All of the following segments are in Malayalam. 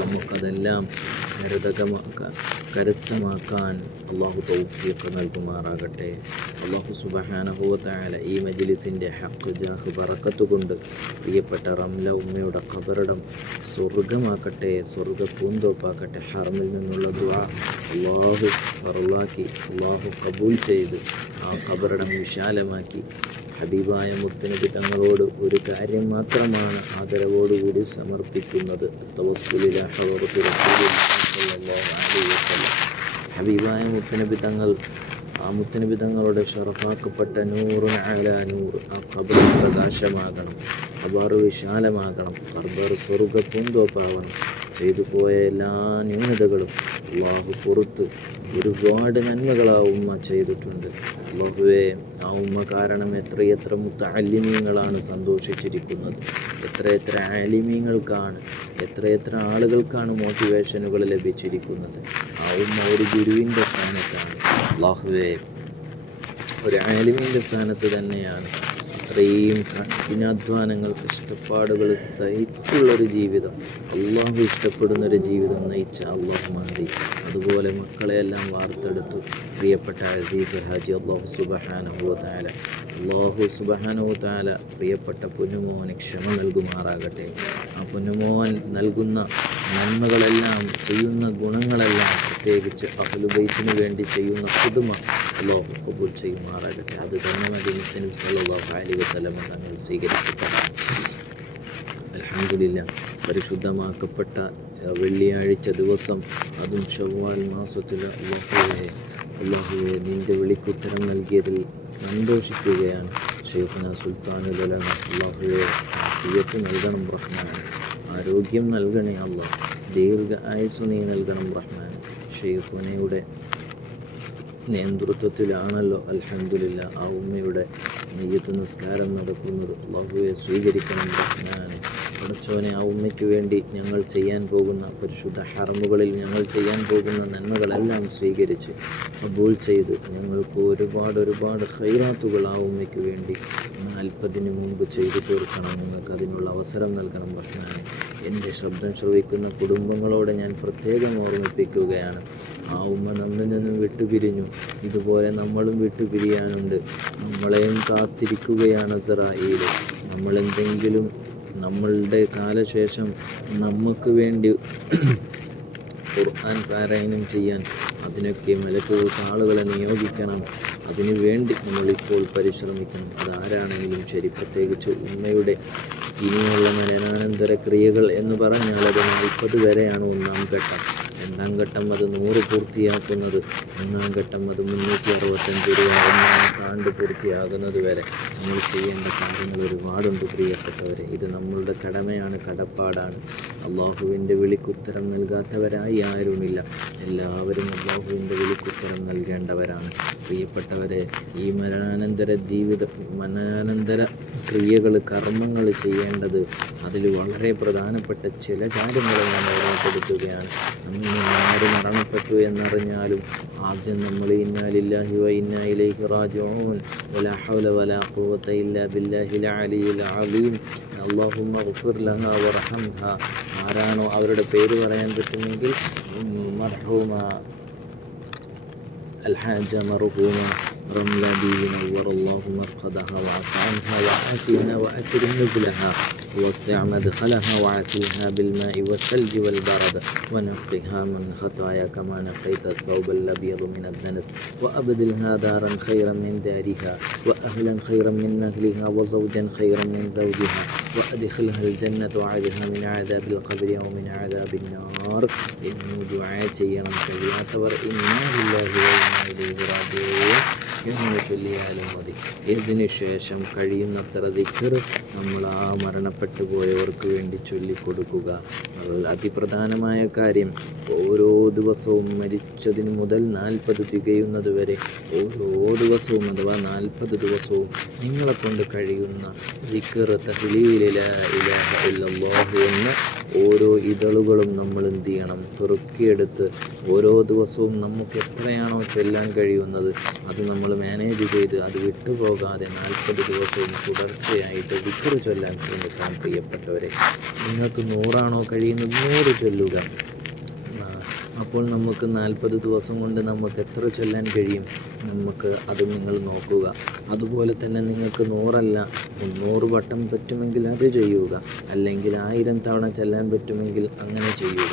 നമുക്കതെല്ലാം കരസ്ഥമാക്കാൻ അള്ളാഹു തൗഫീഖ് നൽകുമാറാകട്ടെ. അള്ളാഹു സുബ്ഹാനഹു വ തആല ഈ മജ്ലിസിൻ്റെ ഹഖ് ജാഹ് ബറക്കത്ത് കൊണ്ട് പ്രിയപ്പെട്ട റംല ഉമ്മയുടെ ഖബറിടം സ്വർഗമാക്കട്ടെ, സ്വർഗ പൂന്തോപ്പാക്കട്ടെ. ഹറമിൽ നിന്നുള്ള ദുആ അള്ളാഹു ഫറലാക്കി, അള്ളാഹു കബൂൽ ചെയ്ത് ആ ഖബറിടം വിശാലമാക്കി. ഹബീബായ മുത്തുനബി തങ്ങളോട് ഒരു കാര്യം മാത്രമാണ് ആദരവോടുകൂടി സമർപ്പിക്കുന്നത്. തവസ്സുലിലാ ഹളറത്തു റസൂലില്ലാഹി സ്വല്ലല്ലാഹു അലൈഹി വസല്ലം. ഹബീബായ മുത്തുനബി തങ്ങൾ, ആ മുത്തുനബി തങ്ങളുടെ ഷറഫാക്കപ്പെട്ട നൂറുൻ അലാ നൂർ, ആ ഖബർ പ്രകാശമാകണം, ഖബർ വിശാലമാകണം, ഖബർ സ്വർഗ പൂന്തോപ്പാവണം. ചെയ്തു പോയ എല്ലാ ന്യൂനതകളും അള്ളാഹു പുറത്ത് ഒരുപാട് നന്മകൾ ആ ഉമ്മ ചെയ്തിട്ടുണ്ട്. അള്ളാഹുവേ, ആ ഉമ്മ കാരണം എത്രയെത്ര മുത്തഅല്ലിമീങ്ങളാണ് സന്തോഷിച്ചിരിക്കുന്നത്, എത്രയെത്ര ആലിമീങ്ങൾക്കാണ്, എത്രയെത്ര ആളുകൾക്കാണ് മോട്ടിവേഷനുകൾ ലഭിച്ചിരിക്കുന്നത്. ആ ഉമ്മ ഒരു ഗുരുവിൻ്റെ സ്ഥാനത്താണ്. അള്ളാഹുവേ, ഒരു ആലിമിൻ്റെ സ്ഥാനത്ത് തന്നെയാണ്. അത്രയും കഠിനാധ്വാനങ്ങൾ, കഷ്ടപ്പാടുകൾ സഹിച്ചുള്ളൊരു ജീവിതം, അള്ളാഹു ഇഷ്ടപ്പെടുന്നൊരു ജീവിതം നയിച്ച അള്ളാഹു മഹദി. അതുപോലെ മക്കളെയെല്ലാം വാർത്തെടുത്തു. പ്രിയപ്പെട്ട അസീസ് ഹാജി അള്ളാഹു സുബ്ഹാനഹു വ തആല, അള്ളാഹു സുബ്ഹാനഹു വ തആല പ്രിയപ്പെട്ട പൊന്നുമോന് ക്ഷമ നൽകുമാറാകട്ടെ. ആ പൊന്നുമോൻ നൽകുന്ന നന്മകളെല്ലാം, ചെയ്യുന്ന ഗുണങ്ങളെല്ലാം, പ്രത്യേകിച്ച് അഹ്ലു ബൈത്തിന് വേണ്ടി ചെയ്യുന്ന ഖിദ്മ അള്ളാഹു ഖബൂൽ ചെയ്യുമാറാകട്ടെ. അത് തന്നെ മതി മുത്തനബി സല്ലല്ലാഹു അലൈഹി വസല്ലം തങ്ങൾ സ്വീകരിക്കപ്പെട്ടതാണ്. അൽഹംദുലില്ലാഹ്, പരിശുദ്ധമാക്കപ്പെട്ട വെള്ളിയാഴ്ച ദിവസം, അതും ശവ്വാൽ മാസത്തിൽ, അല്ലാഹുവേ നിൻ്റെ വിളിക്കുത്തരം നൽകിയതിൽ സന്തോഷിക്കുകയാണ്. ശൈഖുനാ സുൽത്താനുൽ ഉലമ, അല്ലാഹുവേ ആഫിയത്ത് നൽകണം റഹ്മാൻ, ആരോഗ്യം നൽകണേ അല്ലാഹ്, ദീർഘ ആയുസ്സ് നീ നൽകണം റഹ്മാൻ. ശൈഖുനയുടെ നേതൃത്വത്തിലാണല്ലോ അൽഹംദുലില്ലാഹ് ആ ഉമ്മയുടെ മയ്യിത്ത് നിസ്കാരം നടക്കുന്നത്. അല്ലാഹുവേ സ്വീകരിക്കണം റഹ്മാനെ. പടച്ചോനെ, ആ ഉമ്മയ്ക്ക് വേണ്ടി ഞങ്ങൾ ചെയ്യാൻ പോകുന്ന പരിശുദ്ധ ഹറമുകളിൽ ഞങ്ങൾ ചെയ്യാൻ പോകുന്ന നന്മകളെല്ലാം സ്വീകരിച്ച് കബൂൽ ചെയ്ത് ഞങ്ങൾക്ക് ഒരുപാട് ഖൈറാത്തുകൾ ആ ഉമ്മയ്ക്ക് വേണ്ടി 40-ന് മുമ്പ് ചെയ്തു തീർക്കണം. നിങ്ങൾക്ക് അതിനുള്ള അവസരം നൽകണം റഹ്മാനെ. എൻ്റെ ശബ്ദം ശ്രവിക്കുന്ന കുടുംബങ്ങളോട് ഞാൻ പ്രത്യേകം ഓർമ്മിപ്പിക്കുകയാണ്, ആ ഉമ്മ നമ്മിൽ നിന്നും വിട്ടുപിരിഞ്ഞു. ഇതുപോലെ നമ്മളും വിട്ടുപിരിയാനുണ്ട്. നമ്മളെയും കാത്തിരിക്കുകയാണ് അസ്റാഈൽ. നമ്മളെന്തെങ്കിലും നമ്മളുടെ കാലശേഷം നമുക്ക് വേണ്ടി ഖുർആൻ പാരായണം ചെയ്യാൻ അതിനൊക്കെ മലക്കുകൾക്ക് ആളുകളെ നിയോഗിക്കണം. അതിനു വേണ്ടി നമ്മളിപ്പോൾ പരിശ്രമിക്കണം. അതാരാണെങ്കിലും ശരി. പ്രത്യേകിച്ച് ഉമ്മയുടെ ഇനിയുള്ള മരണാനന്തര ക്രിയകൾ എന്ന് പറഞ്ഞാൽ അത് 40 വരെയാണ് ഒന്നാം ഘട്ടം. രണ്ടാം ഘട്ടം അത് 100 പൂർത്തിയാക്കുന്നത്. മൂന്നാം ഘട്ടം അത് 365 രൂപ ആണ്ട് പൂർത്തിയാകുന്നത് വരെ നമ്മൾ ചെയ്യേണ്ട കാര്യങ്ങൾ ഒരുപാടുണ്ട് പ്രിയപ്പെട്ടവരെ. ഇത് നമ്മളുടെ കടമയാണ്, കടപ്പാടാണ്. അള്ളാഹുവിൻ്റെ വിളിക്കുത്തരം നൽകാത്തവരായി ആരുമില്ല. എല്ലാവരും അള്ളാഹുവിൻ്റെ വിളിക്കുത്തരം നൽകേണ്ടവരാണ്. പ്രിയപ്പെട്ടവരെ, ഈ മരണാനന്തര ക്രിയകൾ, കർമ്മങ്ങൾ ചെയ്യേണ്ടത്, അതിൽ വളരെ പ്രധാനപ്പെട്ട ചില കാര്യങ്ങൾ ഞാൻ ഓർമ്മപ്പെടുത്തുകയാണ്. നമ്മൾ ആര് മരണപ്പെട്ടു എന്നറിഞ്ഞാലും ആദ്യം നമ്മൾ ഇന്നാ ലില്ലാഹി വ ഇന്നാ ഇലൈഹി റാജിഊൻ വലാ ഹൗല വലാ ഖുവത ഇല്ലാ ബില്ലാഹിൽ അലിയിൽ അലീം അല്ലാഹുമ്മ ഗ്ഫിർ ലഹാ വർഹംഹാ. ആരാണോ അവരുടെ പേര് പറയാൻ പറ്റുമെങ്കിൽ മർഹൂമ الحاجة مرحومة رملة بيبي نور الله مرقدها وعف عنها وعافيها وأكرم نزلها ووسع مدخلها وعافيها بالماء والثلج والبرد ونقها من خطايا كما نقيت الثوب الأبيض من الدنس وأبدلها دارا خيرا من دارها وأهلا خيرا من أهلها وزوجا خيرا من زوجها وأدخلها الجنة وعدها من عذاب القبر ومن عذاب النار. إنه دعاء ചെയ്യണം. കഴിയാത്തവർ إنا لله وإنا إليه راجعون എന്ന് ചൊല്ലിയാലും മതി. ഇതിനു ശേഷം കഴിയുന്നത്ര ദിക്ർ നമ്മൾ ആ മരണപ്പെട്ടു പോയവർക്ക് വേണ്ടി ചൊല്ലിക്കൊടുക്കുക. അതിപ്രധാനമായ കാര്യം, ഓരോ ദിവസവും മരിച്ചതിന് മുതൽ 40 തികയുന്നത് വരെ ഓരോ ദിവസവും അഥവാ 40 ദിവസവും നിങ്ങളെക്കൊണ്ട് കഴിയുന്ന ദിക്ർ, തഹ്ലീൽ, ലാ ഇലാഹ ഇല്ലല്ലാഹ് എന്ന് ഓരോ ഇതളുകളും നമ്മൾ എന്ത് ചെയ്യണം, പെറുക്കിയെടുത്ത് ഓരോ ദിവസവും നമുക്ക് എത്രയാണോ ചൊല്ലാൻ കഴിയുന്നത് അത് നമ്മൾ മാനേജ് ചെയ്ത് അത് വിട്ടുപോകാതെ 40 ദിവസവും തുടർച്ചയായിട്ട് ദിക്ർ ചൊല്ലാൻ ശ്രമിക്കണം പ്രിയപ്പെട്ടവരെ. നിങ്ങൾക്ക് 100 കഴിയുന്നത് 100 ചൊല്ലുക. അപ്പോൾ നമുക്ക് 40 ദിവസം കൊണ്ട് നമുക്ക് എത്ര ചൊല്ലാൻ കഴിയും? നമുക്ക് അത് നിങ്ങൾ നോക്കുക. അതുപോലെ തന്നെ നിങ്ങൾക്ക് 100 300 വട്ടം പറ്റുമെങ്കിൽ അത് ചെയ്യുക, അല്ലെങ്കിൽ 1000 തവണ ചൊല്ലാൻ പറ്റുമെങ്കിൽ അങ്ങനെ ചെയ്യുക.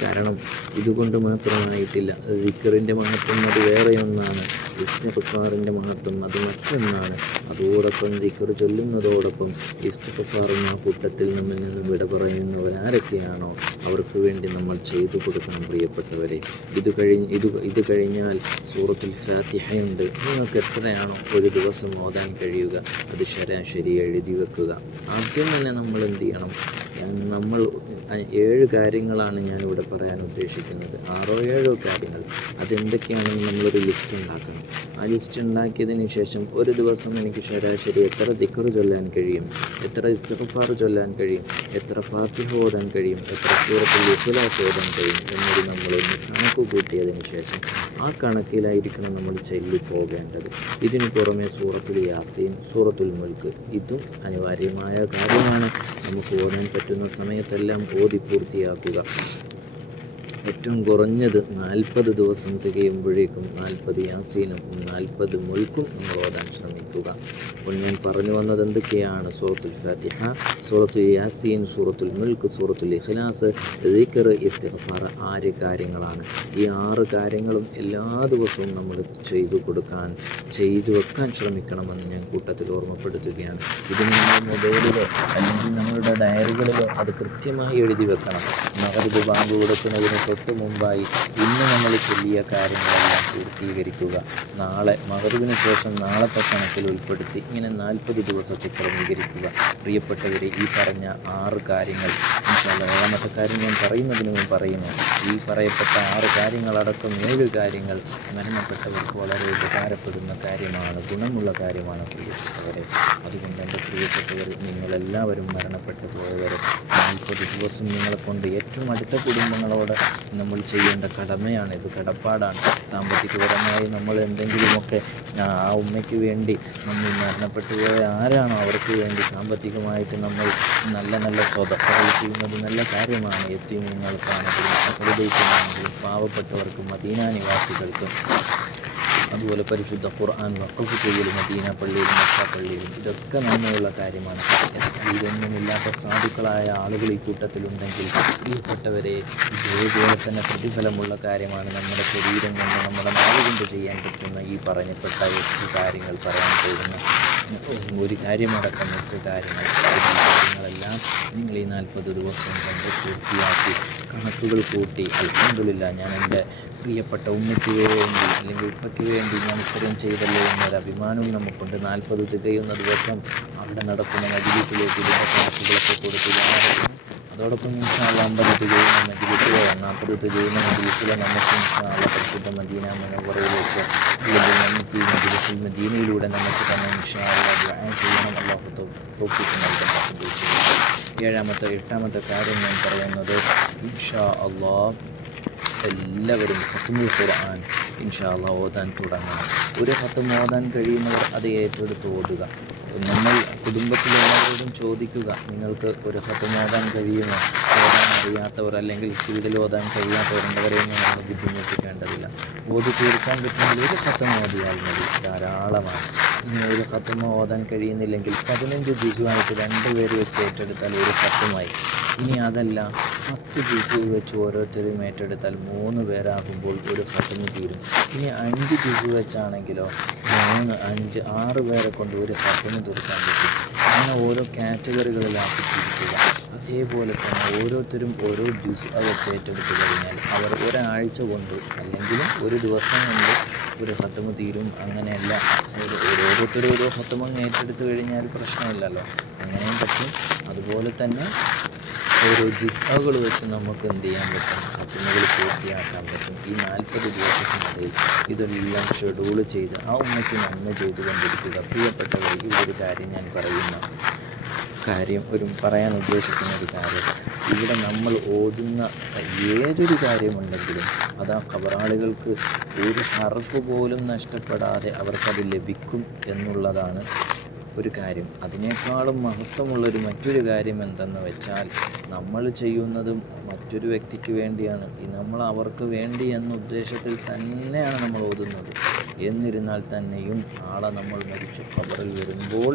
കാരണം ഇതുകൊണ്ട് മാത്രമായിട്ടില്ല. ദിക്റിൻ്റെ മഹത്വം അത് വേറെ ഒന്നാണ്, ഇസ്തിഗ്ഫാറിൻ്റെ മഹത്വം അത് മറ്റൊന്നാണ്. അതോടൊപ്പം ദിക്ർ ചൊല്ലുന്നതോടൊപ്പം ഇസ്തിഗ്ഫാറും ആ കൂട്ടത്തിൽ നമ്മിൽ നിന്ന് വിട പറയുന്നവരാരൊക്കെയാണോ അവർക്ക് വേണ്ടി നമ്മൾ ചെയ്തു കൊടുക്കണം പ്രിയപ്പെട്ടവരെ. ഇത് കഴിഞ്ഞാൽ സൂറത്തുൽ ഫാത്തിഹയുണ്ട്. നിങ്ങൾക്ക് എത്രയാണോ ഒരു ദിവസം ഓതാൻ കഴിയുക അത് ശരാശരി എഴുതി വെക്കുക. ആദ്യം തന്നെ നമ്മൾ എന്ത് ചെയ്യണം? നമ്മൾ 7 കാര്യങ്ങളാണ് ഞാനിവിടെ പറയാൻ ഉദ്ദേശിക്കുന്നത്. 6-7 കാര്യങ്ങൾ. അതെന്തൊക്കെയാണെന്ന് നമ്മളൊരു ലിസ്റ്റ് ഉണ്ടാക്കണം. ആ ലിസ്റ്റ് ഉണ്ടാക്കിയതിന് ശേഷം ഒരു ദിവസം എനിക്ക് ശരാശരി എത്ര ദിക്ർ ചൊല്ലാൻ കഴിയും, എത്ര ഇസ്തിഗ്ഫാർ ചൊല്ലാൻ കഴിയും, എത്ര ഫാത്തിഹ ഓതാൻ കഴിയും, എത്ര സൂറത്തുൽ ഇഖ്ലാസ് ഓതാൻ കഴിയും എന്നൊരു നമ്മളൊന്ന് കണക്ക് കൂട്ടിയതിന് ശേഷം ആ കണക്കിലായിരിക്കണം നമ്മൾ ചൊല്ലി പോകേണ്ടത്. ഇതിന് പുറമെ സൂറത്തുൽ യാസീൻ, സൂറത്തുൽ മുൽക്ക് ഇതും അനിവാര്യമായ കാര്യമാണ്. നമുക്ക് ഓതാൻ പറ്റുന്ന സമയത്തെല്ലാം ഓതി പൂർത്തിയാക്കുക. ഏറ്റവും കുറഞ്ഞത് 40 ദിവസം തികയുമ്പോഴേക്കും 40 യാസീനും 40 മുൽക്കും നമ്മൾ ഓതാൻ ശ്രമിക്കുക. അപ്പോൾ ഞാൻ പറഞ്ഞു വന്നത് എന്തൊക്കെയാണ്? സൂറത്തുൽ ഫാത്തിഹ, സൂറത്തുൽ യാസീൻ, സൂറത്തുൽ മുൽക്ക്, സൂറത്തുൽ ഇഖ്ലാസ്, ദിക്ർ, ഇസ്തിഗ്ഫാർ 6 കാര്യങ്ങളാണ്. ഈ 6 കാര്യങ്ങളും എല്ലാ ദിവസവും നമ്മൾ ചെയ്തു വെക്കാൻ ശ്രമിക്കണമെന്ന് ഞാൻ കൂട്ടത്തിൽ ഓർമ്മപ്പെടുത്തുകയാണ്. ഇത് നമ്മൾ മൊബൈലിലോ അല്ലെങ്കിൽ നമ്മളുടെ ഡയറികളിലോ അത് കൃത്യമായി എഴുതി വെക്കണം. മഗ്‌രിബ് ബാങ്ക് കൊടുക്കുന്നതിന് തൊട്ട് മുമ്പായി ഇന്ന് നമ്മൾ ചൊല്ലിയ കാര്യങ്ങളെല്ലാം പൂർത്തീകരിക്കുക. നാളെ മഗ്‌രിബിന് ശേഷം നാളത്തെ കണക്കിൽ ഉൾപ്പെടുത്തി ഇങ്ങനെ 40 ദിവസത്തെ ക്രമീകരിക്കുക. പ്രിയപ്പെട്ടവരെ, ഈ പറഞ്ഞ 6 കാര്യങ്ങൾ, 7ാമത്തെ കാര്യം ഞാൻ പറയുന്നതിന് മുമ്പ് പറയുന്നു, ഈ പറയപ്പെട്ട 6 കാര്യങ്ങളടക്കം 7 കാര്യങ്ങൾ മരണപ്പെട്ടവർക്ക് വളരെ ഉപകാരപ്പെടുന്ന കാര്യമാണ്, ഗുണമുള്ള കാര്യമാണ് പ്രിയപ്പെട്ടവരെ. അതുകൊണ്ട് എൻ്റെ പ്രിയപ്പെട്ടവർ, നിങ്ങളെല്ലാവരും മരണപ്പെട്ടു പോയവരെ 40 ദിവസം നിങ്ങളെക്കൊണ്ട് ഏറ്റവും അടുത്ത കുടുംബങ്ങളോട് നമ്മൾ ചെയ്യേണ്ട കടമയാണ്, ഇത് കടപ്പാടാണ്. സാമ്പത്തികപരമായി നമ്മൾ എന്തെങ്കിലുമൊക്കെ ആ ഉമ്മയ്ക്ക് വേണ്ടി നമ്മൾ മരണപ്പെട്ടു പോയ ആരാണോ അവർക്ക് വേണ്ടി സാമ്പത്തികമായിട്ട് നമ്മൾ നല്ല സ്വതക്കകൾ ചെയ്യുന്നത് നല്ല കാര്യമാണ്. യതീമുകൾക്കാണെങ്കിലും അഹ്‌ലുബൈത്തിനാണെങ്കിലും പാവപ്പെട്ടവർക്കും മദീന നിവാസികൾക്കും അതുപോലെ പരിശുദ്ധ ഖുർആൻ വഖഫ് ചെയ്യലും മദീന പള്ളിയിലും മക്ക പള്ളിയിലും ഇതൊക്കെ നന്മയുള്ള കാര്യമാണ്. ഇതൊന്നുമില്ലാത്ത സാധുക്കളായ ആളുകൾ ഈ കൂട്ടത്തിലുണ്ടെങ്കിൽ പ്രിയപ്പെട്ടവരെ, ഇതേപോലെ തന്നെ പ്രതിഫലമുള്ള കാര്യമാണ് നമ്മുടെ ശരീരം കൊണ്ട് നമ്മുടെ നാവ് കൊണ്ട് ചെയ്യാൻ പറ്റുന്ന ഈ പറഞ്ഞപ്പെട്ട 8 കാര്യങ്ങൾ പറയാൻ പോകുന്ന ഒരു കാര്യമടക്കം 8 കാര്യങ്ങളെല്ലാം നിങ്ങൾ ഈ 40 ദിവസം കൊണ്ട് പൂർത്തിയാക്കി കണക്കുകൾ കൂട്ടി അൽഹംദുലില്ലാ ഞാൻ എൻ്റെ പ്രിയപ്പെട്ട ഉമ്മയ്ക്ക് വേണ്ടി അല്ലെങ്കിൽ ഉപ്പയ്ക്ക് വേണ്ടി ഞാൻ ഇത്രയും ചെയ്തല്ലോ എന്നൊരു അഭിമാനവും നമുക്കുണ്ട്. 40 തികയുന്ന ദിവസം അവിടെ നടക്കുന്ന മജ്‌ലിസിലേക്ക് ഇതിൻ്റെ കണക്കുകളൊക്കെ കൊടുക്കുകയാണ്. അതോടൊപ്പം ഇൻഷാ അല്ലാഹ് 50 തികയുന്ന മജ്‌ലിസിലോ 40 തികയുന്ന മജ്‌ലിസിലോ നമുക്ക് ഇൻഷാ അല്ലാഹ് പരിശുദ്ധ മദീന മുനവ്വറയിലേക്ക് അല്ലെങ്കിൽ നമുക്ക് ഈ മജ്‌ലിസുൽ മദീനയിലൂടെ നമുക്ക് തന്നെ ഇൻഷാ അല്ലാഹ് ദുആ ചെയ്യണം. അല്ലാഹു തൗഫീഖ് നൽകട്ടെ. 8ാമത്തെ കാര്യം ഞാൻ പറയുന്നത്, ഇൻഷാ അല്ലാഹ് എല്ലാവരും ഖത്മുൽ ഖുർആൻ ഇൻഷാ അല്ലാഹ് ഓതാൻ തുടങ്ങണം. ഒരു ഖത്ം ഓതാൻ കഴിയുന്നവർ അത് ഏറ്റെടുത്ത് ഓതുക. നമ്മൾ കുടുംബത്തിലെല്ലാവരോടും ചോദിക്കുക, നിങ്ങൾക്ക് ഒരു ഖത്ം ഓതാൻ കഴിയുമോ? ഓതാൻ അറിയാത്തവർ അല്ലെങ്കിൽ സ്പീഡിൽ ഓതാൻ കഴിയാത്തവരുള്ളവരെയൊന്നും നമ്മൾ ബുദ്ധിമുട്ടിക്കേണ്ടതില്ല. ഓതി തീർക്കാൻ പറ്റുമെങ്കിൽ ഒരു ഖത്ം ഓതിയാൽ മതി, ധാരാളമാണ്. ഇനി ഒരു ഖത്ം ഓതാൻ കഴിയുന്നില്ലെങ്കിൽ 15 ജുസുവായിട്ട് 2 പേര് വെച്ച് ഏറ്റെടുത്താൽ ഒരു ഖത്മായി. ഇനി അതല്ല 10 ജുസ് വെച്ച് ഓരോരുത്തരും ഏറ്റെടുത്താൽ 3 പേരാകുമ്പോൾ ഒരു ഖത്ം തീരും. ഇനി 5 ജുസ് വെച്ചാണെങ്കിലോ 3, 5, 6 പേരെ കൊണ്ട് ഒരു ഖത്ം തീർക്കാൻ പറ്റും. അങ്ങനെ ഓരോ കാറ്റഗറികളിലാക്കി തിരിക്കുക. അതേപോലെ തന്നെ ഓരോരുത്തരും ഓരോ ജുസ് വെച്ച് ഏറ്റെടുത്ത് കഴിഞ്ഞാൽ അവർ ഒരാഴ്ച കൊണ്ട് അല്ലെങ്കിൽ ഒരു ദിവസം കൊണ്ട് ഒരു ഖത്ം തീരും. അങ്ങനെയല്ല, ഓരോരുത്തരും ഓരോ ഖത്ം ഏറ്റെടുത്ത് കഴിഞ്ഞാൽ പ്രശ്നമില്ലല്ലോ, അങ്ങനെയും പറ്റും. അതുപോലെ തന്നെ ഓരോ ജുസ്കൾ വെച്ച് നമുക്ക് എന്ത് ചെയ്യാൻ പറ്റും? ഖത്മുകൾ പൂർത്തിയാക്കാൻ പറ്റും. ഈ 40 ദിവസത്തിനിടയിൽ ഇതെല്ലാം ഷെഡ്യൂൾ ചെയ്ത് ആ ഉമ്മയ്ക്ക് നന്മ ചെയ്തുകൊണ്ടിരിക്കുക. പ്രിയപ്പെട്ടവർ, ഈ ഒരു കാര്യം ഞാൻ പറയുന്ന പറയാൻ ഉദ്ദേശിക്കുന്ന ഒരു കാര്യം, ഇവിടെ നമ്മൾ ഓതുന്ന ഏതൊരു കാര്യമുണ്ടെങ്കിലും അത് ആ ഖബറാളികൾക്ക് ഒരു ഹർഫ് പോലും നഷ്ടപ്പെടാതെ അവർക്കത് ലഭിക്കും എന്നുള്ളതാണ് ഒരു കാര്യം. അതിനേക്കാളും മഹത്വമുള്ളൊരു മറ്റൊരു കാര്യം എന്തെന്ന് വെച്ചാൽ, നമ്മൾ ചെയ്യുന്നതും മറ്റൊരു വ്യക്തിക്ക് വേണ്ടിയാണ്, നമ്മൾ അവർക്ക് വേണ്ടി എന്ന ഉദ്ദേശത്തിൽ തന്നെയാണ് നമ്മൾ ഓതുന്നത്. എന്നിരുന്നാൽ തന്നെയും നാളെ നമ്മൾ മരിച്ചു ഖബറിൽ വരുമ്പോൾ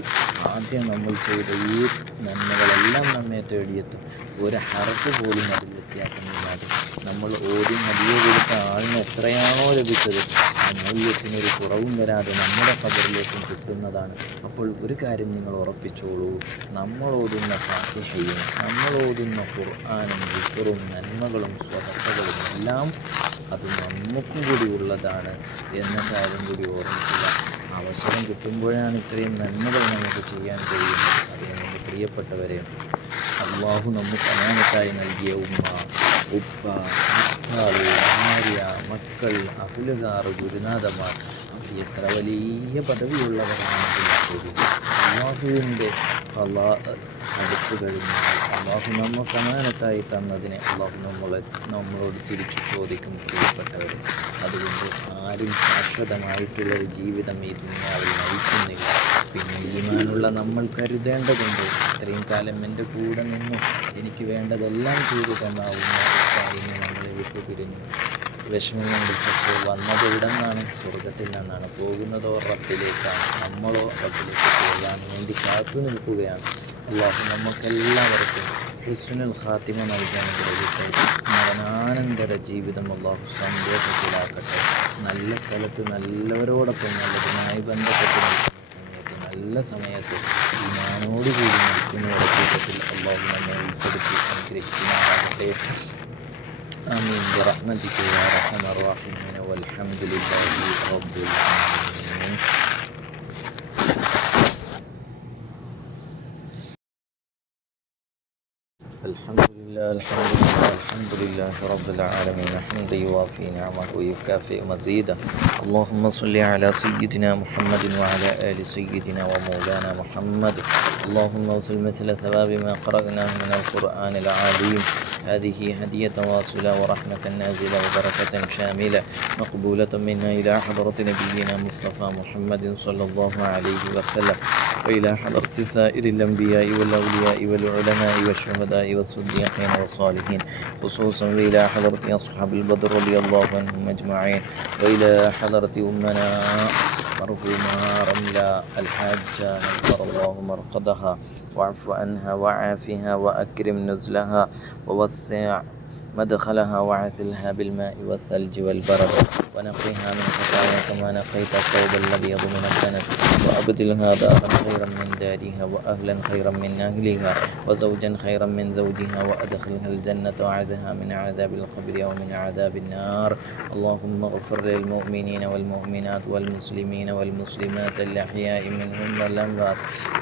ആദ്യം നമ്മൾ ചെയ്ത ഈ നന്മകളെല്ലാം നമ്മെ തേടിയെത്തും. ഒരു ഹർഫ് പോലും അതിൽ വ്യത്യാസമില്ലാതെ നമ്മൾ ഓതി ഹദിയ കൊടുത്ത ആളിന് എത്രയാണോ ലഭിച്ചത് ആ മൂല്യത്തിനൊരു കുറവും വരാതെ നമ്മുടെ ഖബറിലേക്കും കിട്ടുന്നതാണ്. അപ്പോൾ ഒരു കാര്യം നിങ്ങൾ ഉറപ്പിച്ചോളൂ, നമ്മൾ ഓതുന്ന ഫാത്തിഹയും നമ്മൾ ഓതുന്ന ഖുർആനും ദിക്റും നന്മകളും സ്വതക്കകളും എല്ലാം അത് നമുക്കും കൂടി ഉള്ളതാണ് എന്ന കാര്യം കൂടി ഓർമ്മിക്കുക. അവസരം കിട്ടുമ്പോഴാണ് ഇത്രയും നന്മകൾ നമുക്ക് ചെയ്യാൻ കഴിയുന്നത്. അതുകൊണ്ട് പ്രിയപ്പെട്ടവരെ, അള്ളാഹു നമുക്ക് അമാനത്തായി നൽകിയ ഉമ്മ, ഉപ്പ, ഭർത്താവ്, ഭാര്യ, മക്കൾ, അഹ്ലുകാർ, ഗുരുനാഥന്മാർ, എത്ര വലിയ പദവിയുള്ളവരാണെങ്കിൽ കൂടി അള്ളാഹുവിൻ്റെ അടുത്ത് കഴിഞ്ഞാൽ അള്ളാഹു നമുക്ക് അമാനത്തായി തന്നതിനെ അള്ളാഹു നമ്മളോട് തിരിച്ചു ചോദിക്കും. പ്രിയപ്പെട്ടവരെ, അതുകൊണ്ട് ആരും ശാശ്വതമായിട്ടുള്ളൊരു ജീവിതം ഈ ദുനിയാവിൽ നയിക്കുന്നില്ല. പിന്നെ ഈമാനുള്ള നമ്മൾ കരുതേണ്ടതുണ്ട്, ഇത്രയും കാലം എൻ്റെ കൂടെ നിന്നു എനിക്ക് വേണ്ടതെല്ലാം ചെയ്തു തന്നാവുന്ന കാര്യങ്ങൾ നമ്മളെ വിട്ടുപിരിഞ്ഞു വിഷമം കൊണ്ട്. പക്ഷേ വന്നത് ഇവിടെ നിന്നാണ്, സ്വർഗത്തിൽ നിന്നാണ്. പോകുന്നതോ റബ്ബിലേക്കാണ്. നമ്മളോ റബ്ബിലേക്ക് പോകാൻ വേണ്ടി കാത്തു നിൽക്കുകയാണ്. അള്ളാഹു നമുക്കെല്ലാവർക്കും ഹുസ്നുൽ ഖാത്തിമ നൽകാൻ അനുഗ്രഹിക്കട്ടെ. മരണാനന്തര ജീവിതം അള്ളാഹു സന്തോഷത്തിലാക്കട്ടെ. നല്ല സ്ഥലത്ത് നല്ലവരോടൊപ്പം നല്ലതുമായി ബന്ധപ്പെട്ട് നിൽക്കുന്ന സമയത്ത്, നല്ല സമയത്ത് ഈമാനോടുകൂടി നിൽക്കുന്നവരുടെ കൂട്ടത്തിൽ അള്ളാഹു നമ്മെ ഉൾപ്പെടുത്തി അനുഗ്രഹിക്കുമാറാകട്ടെ. آمين برحمتك يا أرحم الراحمين والحمد لله رب العالمين. الحمد لله رب العالمين، حمدا يوافي نعمه ويكافئ مزيده. اللهم صل على سيدنا محمد وعلى آل سيدنا ومولانا محمد. اللهم وصل مثل ثواب ما قرأناه من القرآن العظيم. هذه هدية واصلة ورحمة نازلة وبركة شاملة مقبولة منا إلى حضرة نبينا مصطفى محمد صلى الله عليه وسلم، وإلى حضرة سائر الأنبياء والأولياء والعلماء والشهداء والصديقين والصالحين، خصوصا وإلى حضرة أصحاب البدر رضي الله عنهم أجمعين، وإلى حضرة أمنا مرحومة رملة الحاجة نور الله مرقدها، واعف عنها وعافها وأكرم نزلها ووسع مدخلها وعثلها بالماء والثلج والبرد، ونقيها من خطايا كما نقيت الثوب الأبيض من الدنس، وأبدلها دارا خيرا من دارها وأهلا خيرا من أهلها وزوجا خيرا من زوجها، وأدخلها الجنة وعدها من عذاب القبر ومن عذاب النار. اللهم اغفر للمؤمنين والمؤمنات والمسلمين والمسلمات الأحياء منهم والأموات،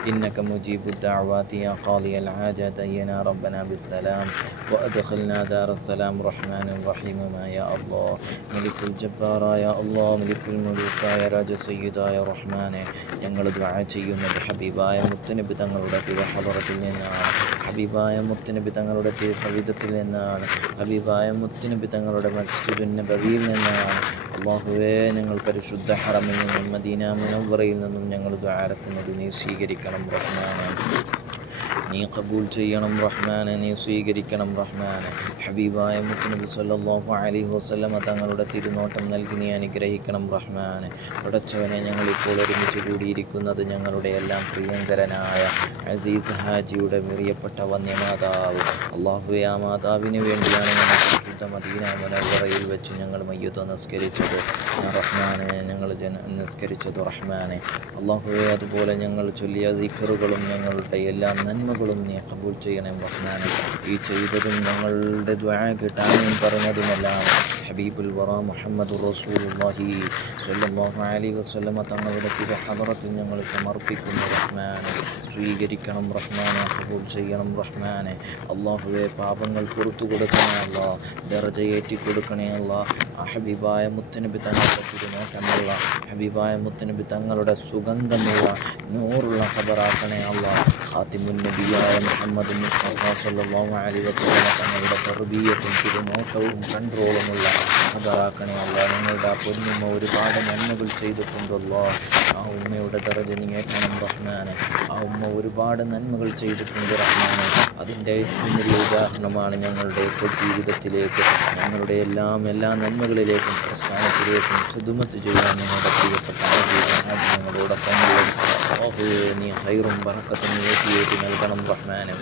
إنك مجيب الدعوات يا قاضي الحاجات. أينا ربنا بالسلام وأدخلنا دار السلام رحمن رحيم ما يا الله. ملك الجبار يا الله، ملك الملوك يا രാജ സയ്യിദായ റഹ്മാനെ, ഞങ്ങൾ ദുആ ചെയ്യുന്നത് ഹബീബായ മുത്തുനബി തങ്ങളുടെ തിരുഹളറത്തിൽ നിന്നാണ്, ഹബീബായ മുത്തുനബി തങ്ങളുടെ തിരുസവിധത്തിൽ നിന്നാണ്, ഹബീബായ മുത്തുനബി തങ്ങളുടെ മസ്ജിദുൻ നബവിയിൽ നിന്നാണ്. അല്ലാഹുവേ, ഞങ്ങൾ പരിശുദ്ധ ഹറമിൽ നിന്നും മദീന മുനവ്വറയിൽ നിന്നും ഞങ്ങൾ ദുആരക്കുന്നത് നീ സ്വീകരിക്കണം റഹ്മാനെ, നീ കബൂൽ ചെയ്യണം റഹ്മാനെ, നീ സ്വീകരിക്കണം റഹ്മാനെ. ഹബീബായ മുത്തുനബി സല്ലല്ലാഹു അലൈഹി വസല്ലമ തങ്ങളുടെ തിരുനോട്ടം നൽകി നീ അനുഗ്രഹിക്കണം റഹ്മാനെ. പടച്ചവനെ, ഞങ്ങളിപ്പോൾ ഒരുമിച്ച് കൂടിയിരിക്കുന്നത് ഞങ്ങളുടെ എല്ലാം പ്രിയങ്കരനായ അസീസ് ഹാജിയുടെ പ്രിയപ്പെട്ട വന്യമാതാവ്. അല്ലാഹുവേ, ആ മാതാവിന് വേണ്ടിയാണ് ഞങ്ങൾ പരിശുദ്ധ മദീന മുനവ്വറയിൽ വെച്ച് ഞങ്ങൾ മയ്യിത്ത് നിസ്കരിച്ചത് റഹ്മാനെ, ഞങ്ങൾ നിസ്കരിച്ചത് റഹ്മാനെ. അല്ലാഹുവേ, അതുപോലെ ഞങ്ങൾ ചൊല്ലിയ ദിക്റുകളും ഞങ്ങളുടെ എല്ലാ നന്മകളും നീ കബൂൽ ചെയ്യണം റഹ്മാനെ. ഈ ചെയ്തതും ഞങ്ങളുടെ ദുആ കേട്ടാനും പറഞ്ഞതുമെല്ലാം ഹബീബുൽ വറ മുഹമ്മദുർ റസൂലുള്ളാഹി സ്വല്ലല്ലാഹു അലൈഹി വസല്ലമ തങ്ങളുടെ തിരുഹളറത്തിൽ ഞങ്ങൾ സമർപ്പിക്കുന്നു റഹ്മാനെ. സ്വീകരിക്കണം റഹ്മാനെ, കബൂൽ ചെയ്യണം റഹ്മാനെ. അല്ലാഹുവേ, പാപങ്ങൾ പുറത്തു കൊടുക്കണേ അല്ലാ, ദർജയേറ്റി കൊടുക്കണേ അല്ലാ. ഹബീബായ മുത്തുനബി തങ്ങളുടെ തിരുനോട്ടമുള്ള, ഹബീബായ മുത്തുനബി തങ്ങളുടെ സുഗന്ധമുള്ള നൂറുള്ള ഖബറാക്കണേ അല്ലാ. ഖാതിമുൻ നബിയായ മുഹമ്മദ് മുസ്തഫ സ്വല്ലല്ലാഹു അലൈഹി വസല്ലം തങ്ങളുടെ തർബീയത്തും തിരുനോട്ടവും കൺട്രോളുമുള്ള ഖബറാക്കണേ അല്ലാ. ഞങ്ങളുടെ ആ പൊന്നുമ്മ ഒരുപാട് നന്മകൾ ചെയ്തിട്ടുണ്ടല്ലോ. ആ ഉമ്മയുടെ ദറജ നീ ഏറ്റണം റഹ്മാനെ. ആ ഉമ്മ ഒരുപാട് നന്മകൾ ചെയ്തിട്ടുണ്ട് റഹ്മാനെ. അതിൻ്റെ ഏറ്റവും വലിയ ഉദാഹരണമാണ് ഞങ്ങളുടെയൊക്കെ ജീവിതത്തിലേക്ക്, ഞങ്ങളുടെ എല്ലാ നന്മകളിലേക്കും പ്രസ്ഥാനത്തിലേക്കും ഖിദ്മത്ത് ചെയ്യാൻ ഞങ്ങളുടെ പ്രിയപ്പെട്ട ഞങ്ങളോടൊപ്പം നീ ഹൈറും ബറക്കത്തും ഏറ്റി നൽകണം റഹ്മാനെ.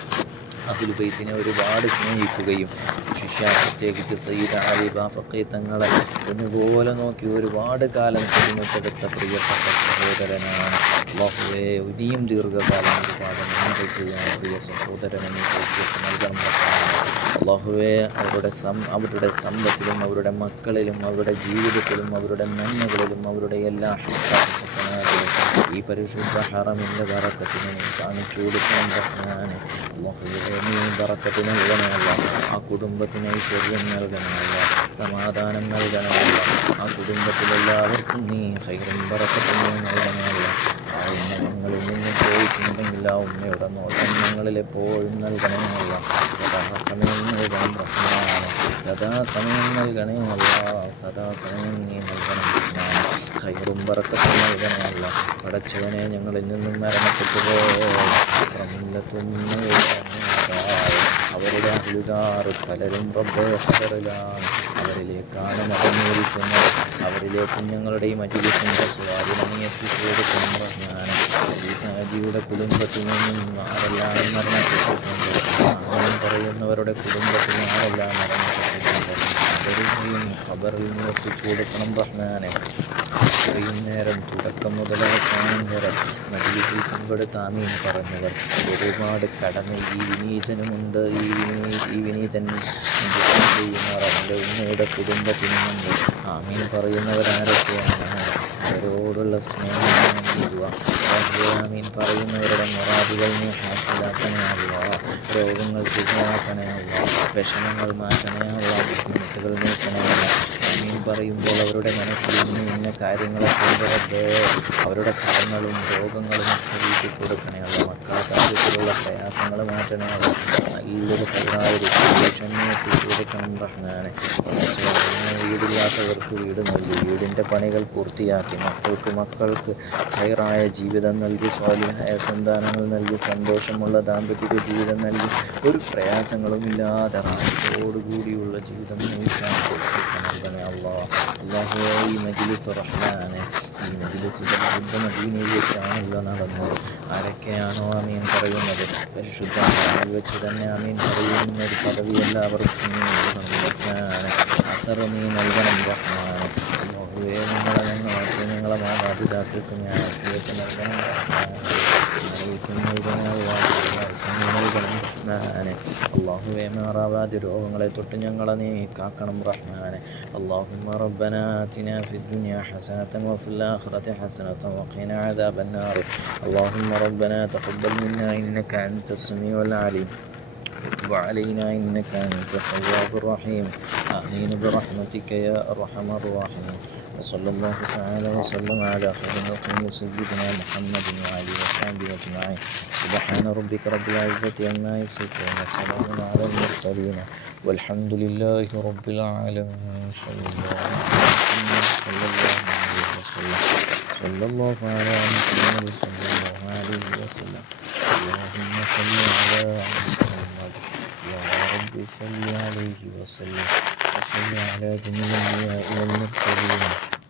അഹ്ലുൽ ബൈത്തിനെ ഒരുപാട് സ്നേഹിക്കുകയും ശിഷ്യ പ്രത്യേകിച്ച് സയ്യിദ് അലി ബാഫഖി തങ്ങളെ ഒന്നുപോലെ നോക്കി ഒരുപാട് കാലം ഖിദ്മത്തെടുത്ത പ്രിയപ്പെട്ട സഹോദരനാണ്. അല്ലാഹുവേ ഇനിയും ദീർഘകാലം ഒരുപാട് നന്മകൾ ചെയ്യാൻ പ്രിയ സഹോദരനെ നീ തൗഫീഖ് നൽകണം റഹ്മാനെ. അല്ലാഹുവേ അവരുടെ സമ്പത്തിലും അവരുടെ മക്കളിലും അവരുടെ ജീവിതത്തിലും അവരുടെ നന്മകളിലും അവരുടെ എല്ലാ ഈ പരിശുദ്ധ ഹറമിൻ്റെ ബറക്കത്തിനെ നീ കാണിച്ചു കൊടുക്കണം റഹ്മാനെ. അല്ലാഹുവേ നീ ബറക്കത്ത് നൽകണമല്ല, ആ കുടുംബത്തിന് ഐശ്വര്യം നൽകണമല്ല, സമാധാനം നൽകണമല്ല, ആ കുടുംബത്തിലെല്ലാവർക്കും നീ ഹൈറും ബറക്കത്തും നൽകണമല്ല. ആ ഉമ്മ ഞങ്ങളിൽ നിന്ന് പോയിട്ടുണ്ടെങ്കിൽ ആ ഉമ്മയുടെ നോട്ടം ഞങ്ങളിൽ എപ്പോഴും നൽകണമല്ല. സദാസമയം നൽകണം റഹ്മാനെ, സദാസമയം നൽകണമല്ല, സദാസമയം നീ നൽകണം റഹ്മാനെ. ഹൈറും ബറക്കത്തും നൽകണമല്ല. പടച്ചവനെ ഞങ്ങളിൽ നിന്നും മരണപ്പെട്ടു അവരുടെ അഹ്ലുകാർ പലരും റബ്ബേ ഖബറിലാണ്. അവരിലേക്കാണ് നടന്നിരിക്കുന്നത്. അവരിലേക്കും ഞങ്ങളുടെ ഈ മജ്‌ലിസിൻ്റെ സ്വാധീനം നീ എത്തിച്ചു കൊടുക്കണം റഹ്മാനെ. ഹാജിയുടെ കുടുംബത്തിൽ നിന്നും ആരെല്ലാം മരണപ്പെട്ടിട്ടുണ്ട്, ആരും പറയുന്നവരുടെ കുടുംബത്തിൽ ആരെല്ലാം മരണപ്പെട്ടിട്ടുണ്ട്, അവരെയും ഖബറിൽ നീ എത്തിച്ചു കൊടുക്കണം റഹ്മാനെ. ഇത്രയും നേരം തുടക്കം മുതൽ അവസാനം വരെ മജ്‌ലിസിൽ പങ്കെടുത്ത് ആമീൻ പറഞ്ഞവർ ഒരുപാട് കടമ ഈ വിനീതനുമുണ്ട്. ഈ വിനീതൻ ചെയ്യുന്നവർ അവൻ്റെ ഉമ്മയുടെ കുടുംബത്തിനുമുണ്ട്. ആമീൻ പറയുന്നവരാരൊക്കെയാണ് അവരോടുള്ള സ്നേഹം ആമീൻ പറയുന്നവരുടെ മുറാദുകൾ നീ ഹാസിലാക്കണേ അല്ലാ. രോഗങ്ങൾ ശരിയാക്കണേ അല്ലാ, വിഷമങ്ങൾ മാറ്റണേ അല്ലാ, ബുദ്ധിമുട്ടുകൾ നീക്കണേ അല്ലാ. ആമീൻ പറയുമ്പോൾ അവരുടെ മനസ്സിൽ ഇന്ന കാര്യങ്ങളെ കൊണ്ടുവരട്ടെ, അവരുടെ കടങ്ങളും രോഗങ്ങളും ഒക്കെ വീട്ടിൽ കൊടുക്കണേ അല്ലാ. മക്കളുടെ കാര്യത്തിലുള്ള പ്രയാസങ്ങൾ മാറ്റണേ അല്ലാ. നല്ലൊരു ഹൈറായൊരു സൊല്യൂഷനെ എത്തിച്ചു കൊടുക്കണം റഹ്മാനെ. വീടില്ലാത്തവർക്ക് വീട് നൽകി, വീടിൻ്റെ പണികൾ പൂർത്തിയാക്കി, മക്കൾക്ക് ഹൈറായ ജീവിതം നൽകി, സ്വാലിഹായ സന്താനങ്ങൾ നൽകി, സന്തോഷമുള്ള ദാമ്പത്തിക ജീവിതം നൽകി, ഒരു പ്രയാസങ്ങളുമില്ലാതെ റാഹത്തോടുകൂടിയുള്ള ജീവിതം നയിക്കാൻ നൽകണേ അല്ലാഹ്. അല്ലാഹുവേ ഈ മജ്‌ലിസ് റഹ്മാനെ, ഈ മജ്‌ലിസ് പരിശുദ്ധ മദീനയിലേക്കാണല്ലോ നടന്നത്. ആരൊക്കെയാണോ ആമീൻ പറയുന്നത് പരിശുദ്ധ ഹറമിൽ വെച്ച് തന്നെ ആമീൻ പറയുന്ന ഒരു പദവി എല്ലാവർക്കും നീ നൽകണം റഹ്മാനെ. അസർ നീ നൽകണം റഹ്മാനെ. അല്ലാഹുവേ ഞങ്ങളെ മാതാപിതാക്കൾക്ക് ഞാൻ ആഫിയത്ത് നൽകണം റഹ്മാനെ. അല്ലാഹുവേ മാറാവാതെ രോഗങ്ങളെ തൊട്ട് ഞങ്ങളെ നീ കാക്കണം റഹ്മാനെ. അല്ലാഹുമ്മ റബ്ബനാ ആതിനാ ഫിദ്ദുനിയാ ഹസനതൻ വഫിൽ ആഖിറതി ഹസനതൻ വഖിനാ അദാബന്നാർ. അല്ലാഹുമ്മ റബ്ബനാ തഖബ്ബൽ മിന്നാ ഇന്നക അൻതസ് സമീഉൽ അലീം وتب علينا إنك أنت التواب الرحيم. آمين برحمتك يا أرحم الراحمين. وصلى الله تعالى وسلم على خير خلقه سيدنا محمد وعلى وصحبه أجمعين. سبحان ربك رب العزة عما يصفون وسلام على المرسلين والحمد لله رب العالمين. صلى الله عليه وسلم. صلى الله على محمد صلى الله عليه وسلم. اللهم صل على محمد يا رب صل عليه وسلم وصل على جميع الأنبياء والمرسلين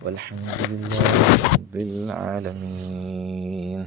والحمد لله رب العالمين.